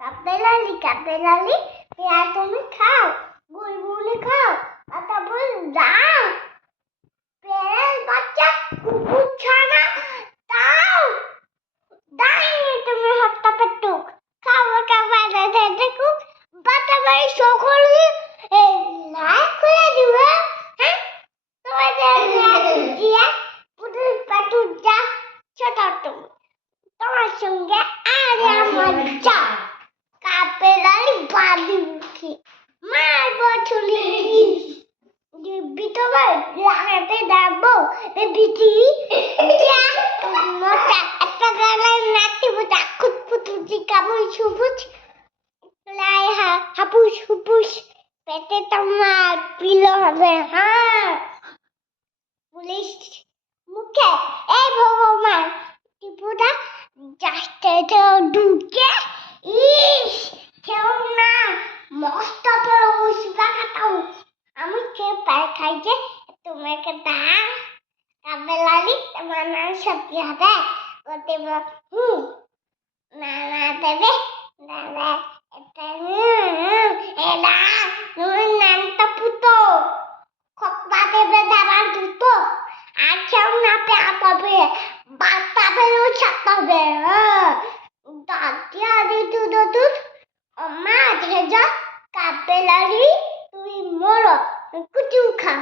কাপেলালি কাপেলালি pair তুমি খাও গুলগুলি খাও তারপর দাও পেয়ার বাচ্চা কুকুর ছানা দাও দাইনি তুমি হত্যা পেটু খাওয়া খাওয়া দেখো বাতা বাড়ি সকলে লাইক করে দিবে হ্যাঁ তোমাদের দিয়া পুতুল পাটু যা ছোট তুমি তোমার সঙ্গে আরে আমার যা কাপেলালি বাদি মুখে মার বছলি বিতবা লাগাতে দাবো বিটি যা মোটা একটা গালায় নাতি বুঝা খুঁতপুতুজি কাবুল সবুজ লাই হাপুস হুপুস পেটে তোমার পিলো হবে হ্যাঁ পুলিশ মুখে এই ভগবান টিপুটা জাস্টে ঢুকে ইস কেউ না মস্ত বড় উসবা খাতাও আমি কে পাই খাই যে তোমাকে দা কাবেলালি তোমার নাম সত্যি হবে ওতে না দেবে দাদা এটা এডা তোমার নামটা পুতো খপ্পা দেবে দাবার দুটো আর কেউ না পেয়া পাবে বাচ্চা বেরো ছাপাবে দাদি আদি দুধ মা আজকে যা কাপেলারি তুই মরো কুচু খা